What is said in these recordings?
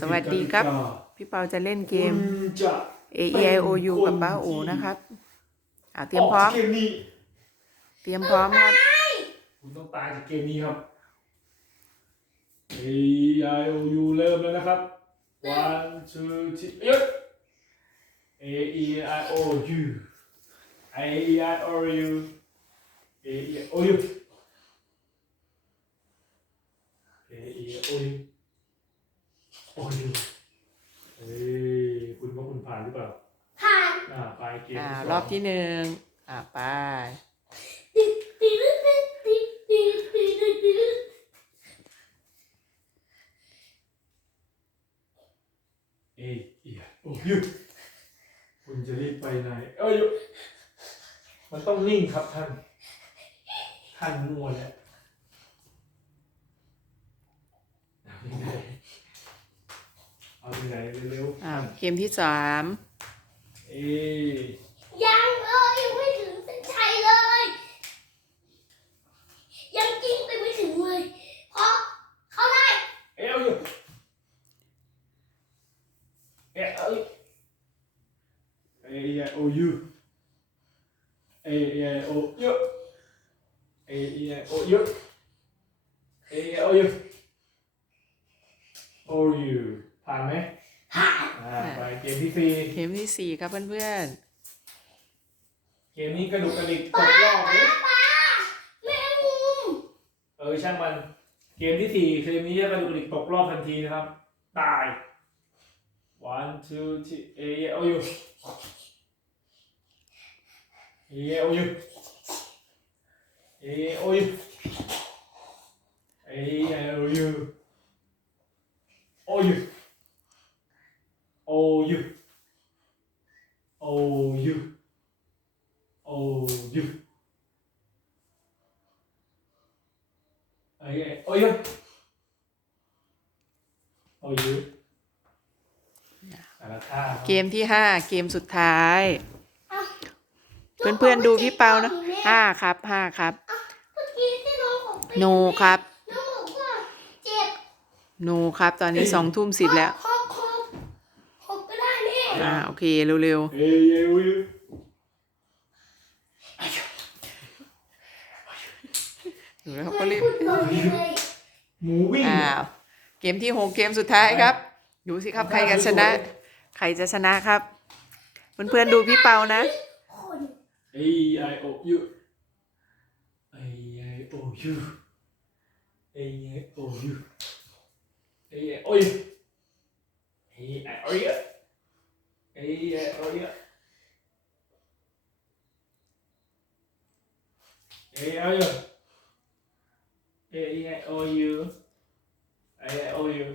สวัสดีครับ พี่เปาจะเล่นเกมคุณจะ A E I O U กับป้าโอนะครับอ่าเตรียมพร้อมกเกมนี้เตรียมพร้อมครับคุณต้องตายจากเกมนี้ครับ A I O U เริ่มแล้วนะครับ one two three เยอะ A E I O U A E I O U A E I O U เกมอ่ารอบที่หนึ่งอ่าไปเอยเอียโอ้ยคุณจะรีบไปไหน เอ้ยมันต้องนิ่งครับท่าน ท่านมัวแล้วเอาไปไหนเร็วๆ อ่าเกมที่สาม Ê. Giang ơi, em mới thử thầy ơi. Giang kiếm tôi mới thử người. Khó, khó này. Eo gì? Ê ơi. Ê ô dư. Ê ô dư. Ê ô dư. Ê ô dư. Ô dư. Phải mấy? เกมที่สี่เกมที่สี่ครับเพื่อนๆ เกมนี้กระดุกกระดิกตกรอบเลยแมงมุมเออช่างมัน เกมที่สี่เกมนี้จะกระดุกกระดิกตกรอบทันทีนะครับ ตาย one two three เอโอ้ยูเอโอ้ยูเอโอ้ยู โอยูโอยูเอเอโอยูโอยูสารคามๆเกมที่ห้าเกมสุดท้าย เพื่อนๆดูพี่เปานะห้าครับห้าครับเมื่อกี้ที่น้องบอกไปโนครับน้องบอกว่าเจ็บโนครับตอนนี้สองทุ่มสิบแล้ว หกหกหกก็ได้แม่ อ่าโอเคเร็วเอเอโอยูๆดูแล้วเขาก็รีบพูดก่อนเลยหมูวิ่งอ้าวเกมที่หกเกมสุดท้ายครับ ดูสิครับใครจะชนะ ใครจะชนะครับ เพื่อนๆดูพี่เปานะคน A I O U A I O U A I O U A I O U A I O U A I O U A I O U A I O U A I O U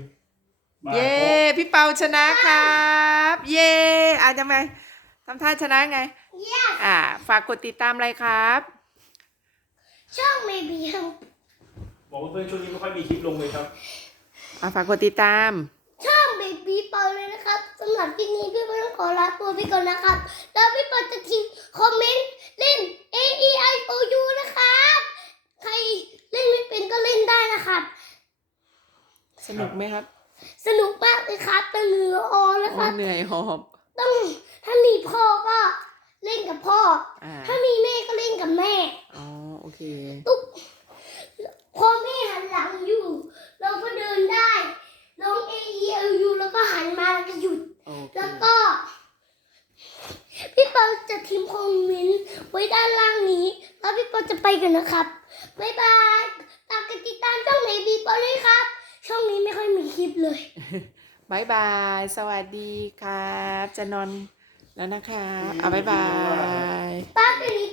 เย้พี่เปาชนะครับ เย้อะทำไมทำท่าชนะไงเยี่ยมอ่า ฝากกดติดตามอะไรครับ ช่องเมบีฮังบอกว่าเพื่อนช่วงนี้ไม่ค่อยมีคลิปลงเลยครับ อ่าฝากกดติดตาม ช่องเบบีเปาเลยนะครับสำหรับที่นี้พี่เปาต้องขอลาตัวไปก่อนนะครับ แล้วพี่เปาจะทิ้งคอมเมนต์เล่น A E I O U นะครับ ใครเล่นไม่เป็นก็เล่นได้นะครับ สนุกไหมครับ สนุกมากเลยครับแต่เหนือออนะคโอ้รับ เหนื่อยหอบ ต้องถ้ามีพ่อก็เล่นกับพ่ออ่าถ้ามีแม่ก็เล่นกับแม่ อ๋อโอเค ตุ๊กพอแม่หันหลังอยู่ เราก็เดินได้ร้อง A E I O U แล้วก็หันมาแล้วก็หยุด โอเค แล้วก็ พี่เปาจะทิ้งคอมเมนต์ ไว้ด้านล่างนี้ แล้วพี่เปาจะไปกันนะครับบ๊ายบายตามกันติดตามช่องไหนบีเปาเลยครับ ช่องนี้ไม่ค่อยมีคลิปเลยบายบาย สวัสดีครับ จะนอนแล้วนะครับอะบายบายป้าเป็นนี้